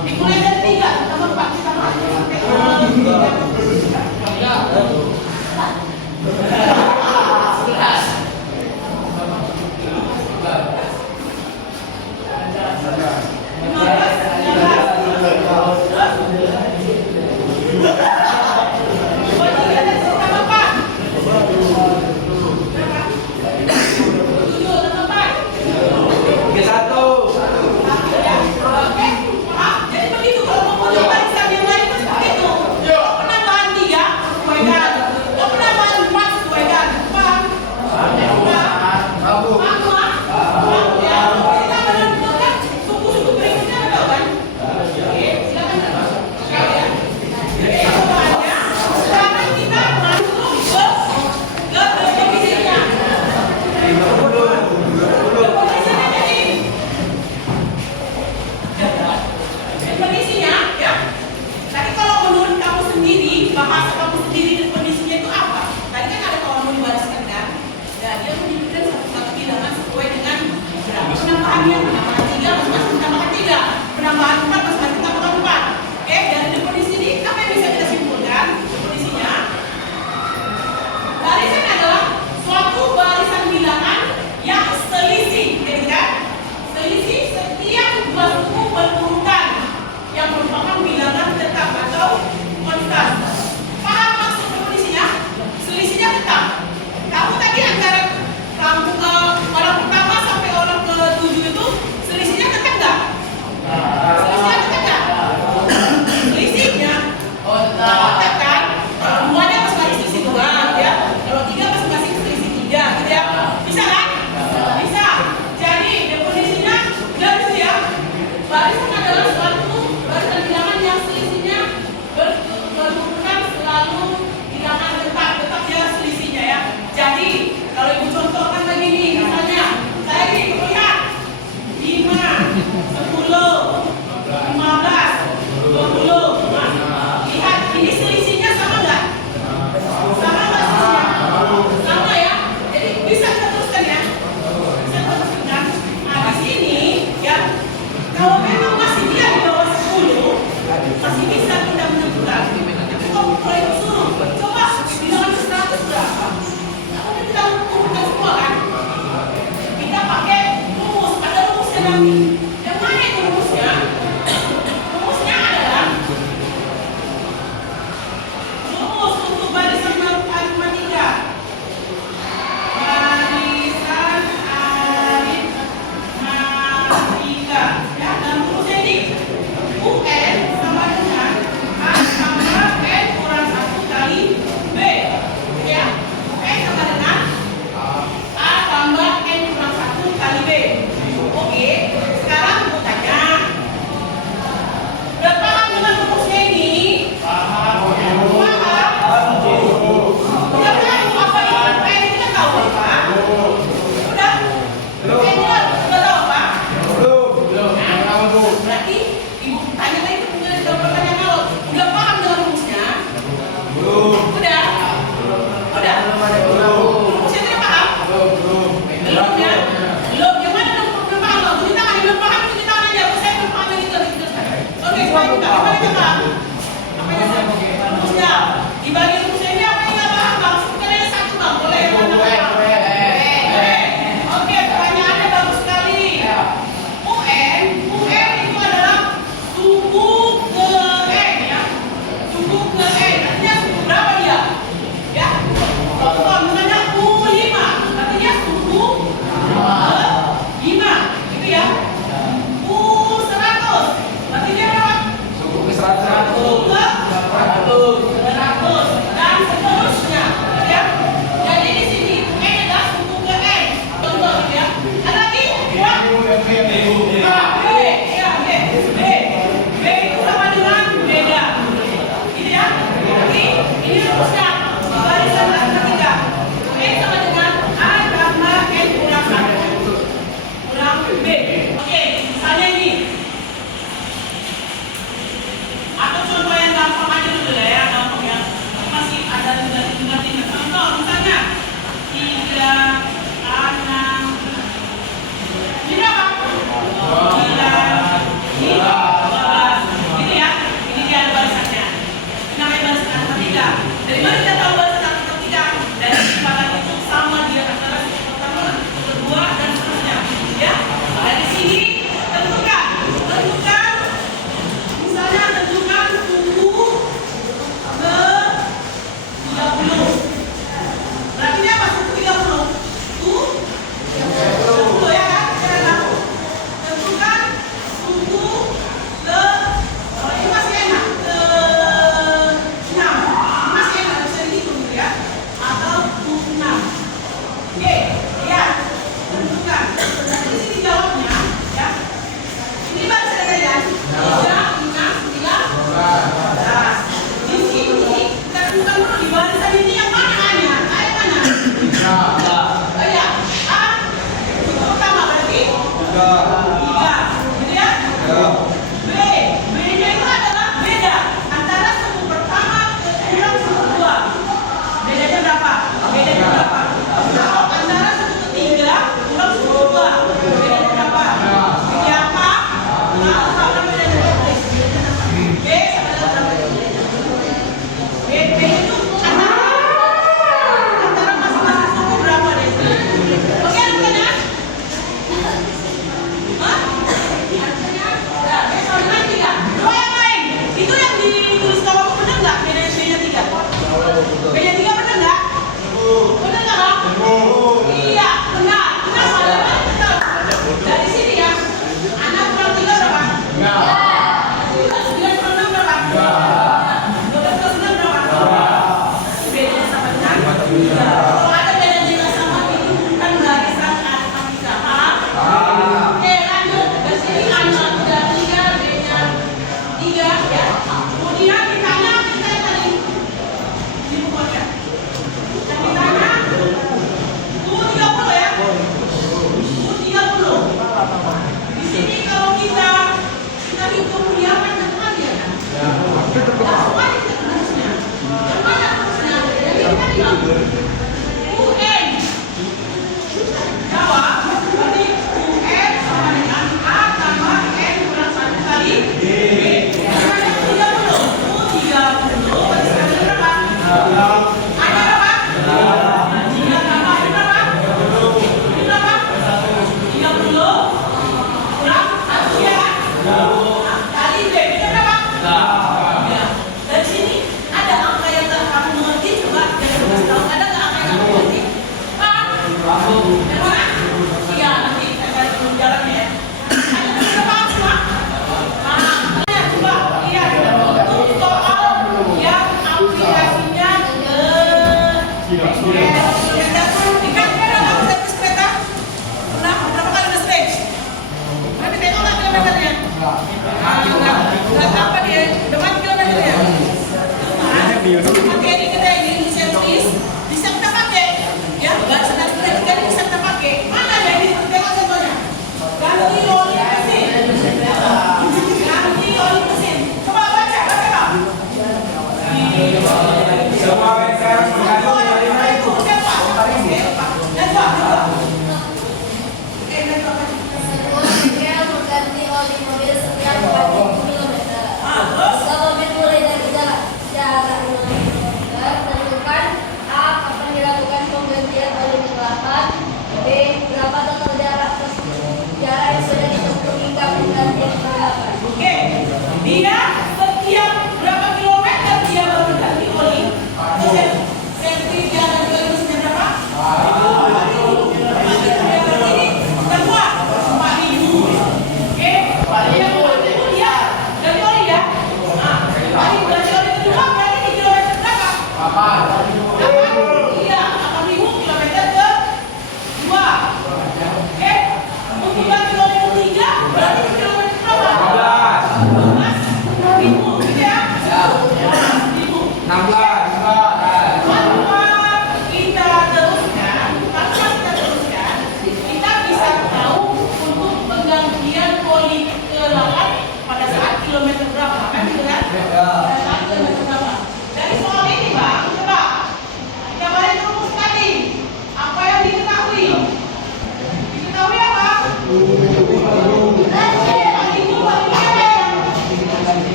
Dimulai dari 3, tambah 4, tambah 3. Dari mana kita tahu bahasa kaki ketiga? Dari kecepatan itu sama dia antara yang pertama, kedua, dan seterusnya. Ya, dari sini tentukan. Misalnya tentukan suku ke 30. Berarti dia apa suku 30? Suku 30 ya kan? Kita tahu. Tentukan suku ke ini masih enak. Ke 6. Masih enak bisa dihitung gitu ya. Atau ke 6. Oke, lihat. Tentukan. Nanti di sini jawabnya ya. Ini baru saya kalian. 3, 6, 9. Nah, di sini kita tentukan dulu di barisan ini yang mana hanya? Yang mana? Oh ya, A itu pertama berarti 3, gitu ya? B-nya itu adalah beda antara suku pertama kurang suku kedua. Bedanya berapa? Kalau antara suku ketiga kurang suku kedua, bedanya berapa? Beda apa? Nah, sama bedanya berapa? B sama dengan berapa? B itu antara masing-masing suku berapa deh? Oke, bukan ya? Hah? Nah, B sama dengan 3. Coba yang lain. Itu yang ditulis kamu benar nggak? Bedanya 3. Bedanya 3 benar nggak? Benar nggak, Bang? Iya, benar. Kenapa? Dari mana kita tahu? Dari sini ya. Anak kurang 3 berapa? 9 kurang 6 berapa? 12 kurang 9 berapa? Bedanya sama dengan 3. Kalau ada bedanya nggak sama itu bukan barisan aritmatika. Paham? Oke, lanjut. Dari sini A-nya udah 3, B-nya 3 ya. Kemudian ditanya kita yang tadi di bukunya. Yang ditanya U30 ya. U30. Di sini kalau kita hitung dia kan depan ya kan? Semua kita terusnya. Kemana terusnya? Jadi kita bilang UN. Jawab. Berarti UN sama dengan A tambah N kurang 1 kali B. Karena 30. U30. Berarti sekarang berapa? Ada berapa? 3 tambah ini berapa? Ini berapa? 30 kurang 1 ya kan? Kali B. Ini berapa? Ya. Dari sini ada angka yang nggak kamu mengerti, coba jangan kasih tahu. Ada nggak angka yang kamu mengerti? Pak? Yang mana? Iya, nanti saya cari jalannya ya. Ada berapa semua? Nah,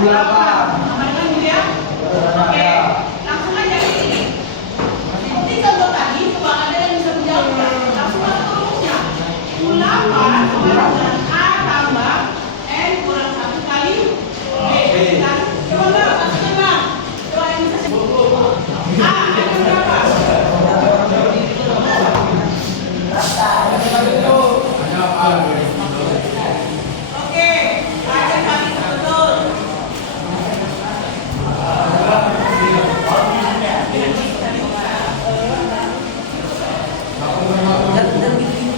Aman dulu ya. Oke, langsung aja di sini. Seperti contoh tadi, coba ada yang bisa menjawab nggak? Langsung aja ke rumusnya. 28 sama dengan A tambah N kurang 1 kali B. Nah, coba nggak? Maksudnya nggak? Coba yang bisa A ada berapa? Oke, ada kali betul.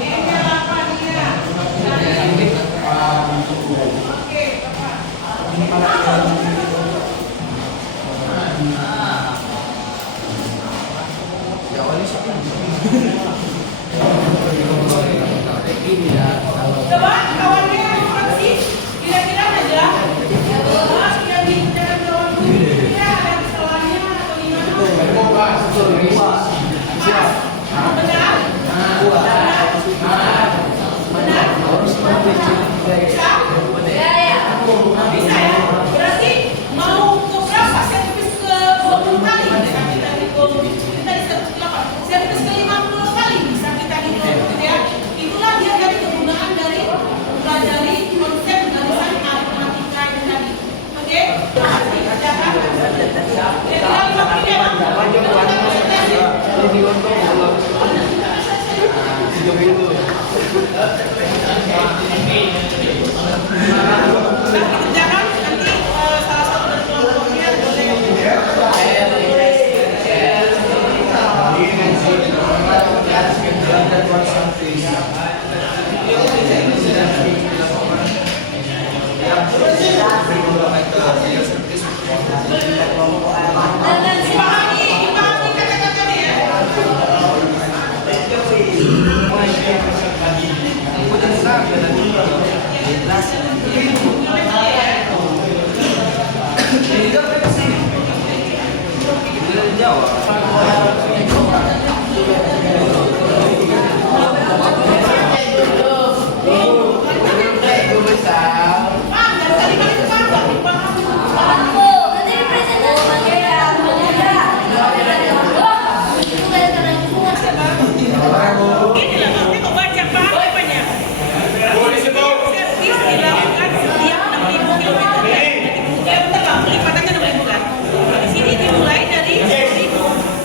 N-nya 8 ya. Oke, Bapak. Coba kawannya fraksi kira-kira aja. Mas yang dikerjakan kawan dulu ya ada kesalahannya atau gimana? Benar? Benar? Bisa ya? Berarti mau ke berapa? Servis ke 20 kali bisa kita hitung. Kita di servis ke 8. Servis ke 50 kali bisa kita hitung gitu ya. Itulah dia dari kegunaan dari mempelajari konsep garisan aritmatika itu tadi. Oke? Pasti kerjakan. Tinggal 5 menit ya, Bang. Kerjakan nanti salah satu dari kelompoknya dipahami kata-katanya ya. Bang, dari tadi kan itu Bang, nggak dipahami. Ini lah Bang, kok baca paham apanya? Servis dilakukan setiap 6.000 km. Ya betul Bang, pelipatannya 6.000 kan? Di sini dimulai dari 1.000.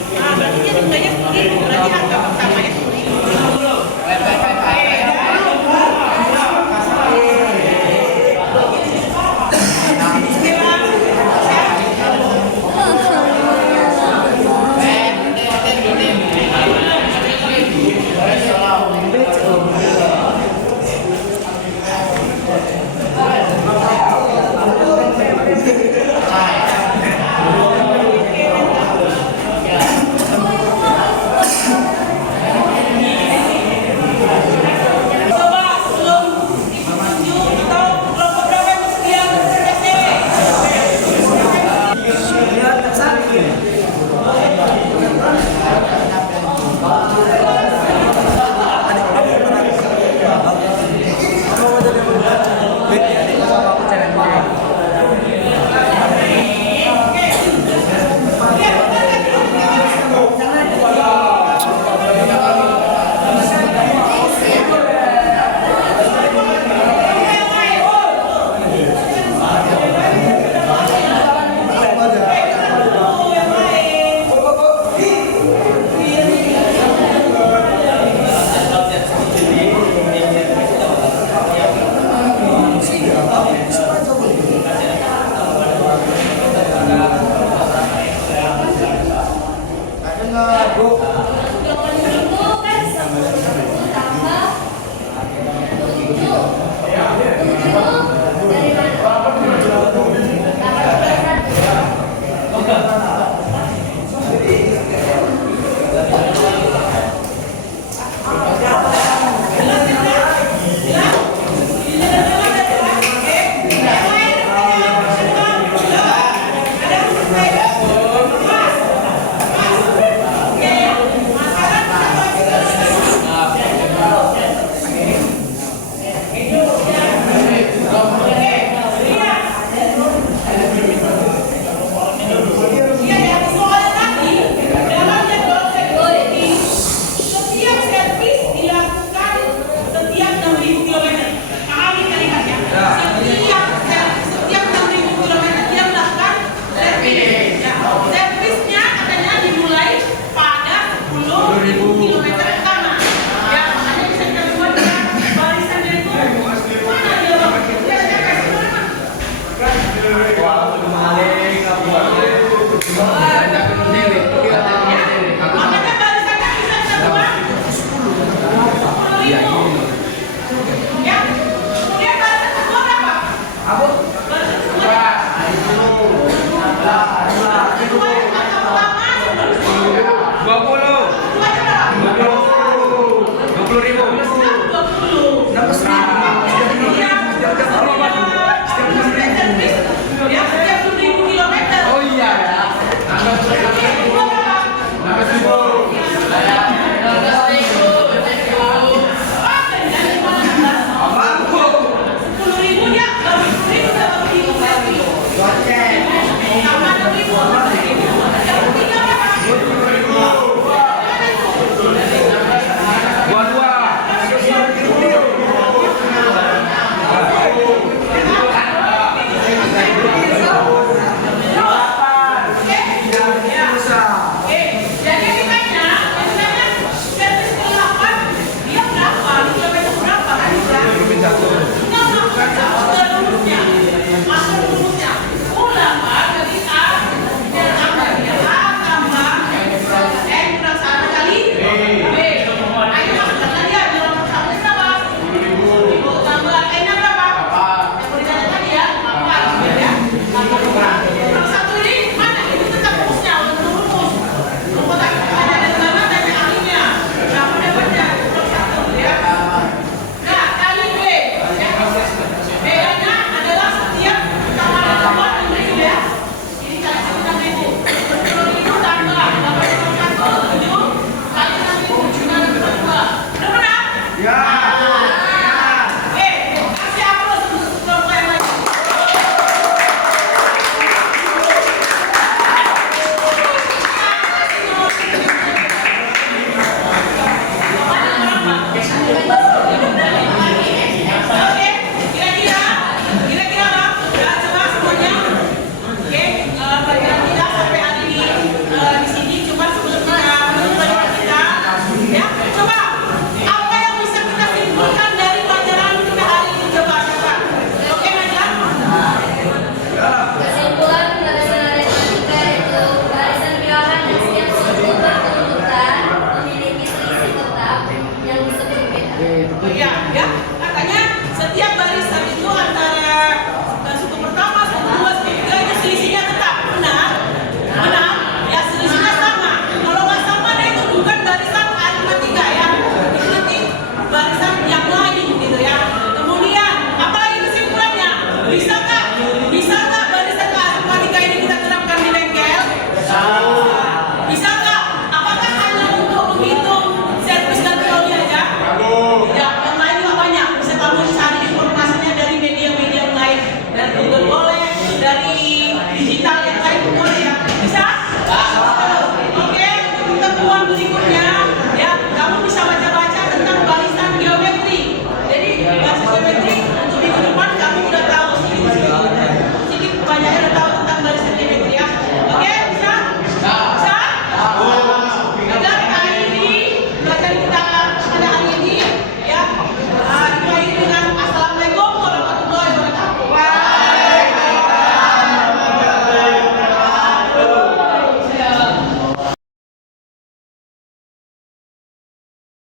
Makanya barisannya bisa semua. Iya, ini. Ya. Kemudian barisan kedua berapa? Barisan kedua. Kedua yang angka pertama 20. keduanya berapa? 20.000. 20. Nambah 1.000. Yang servis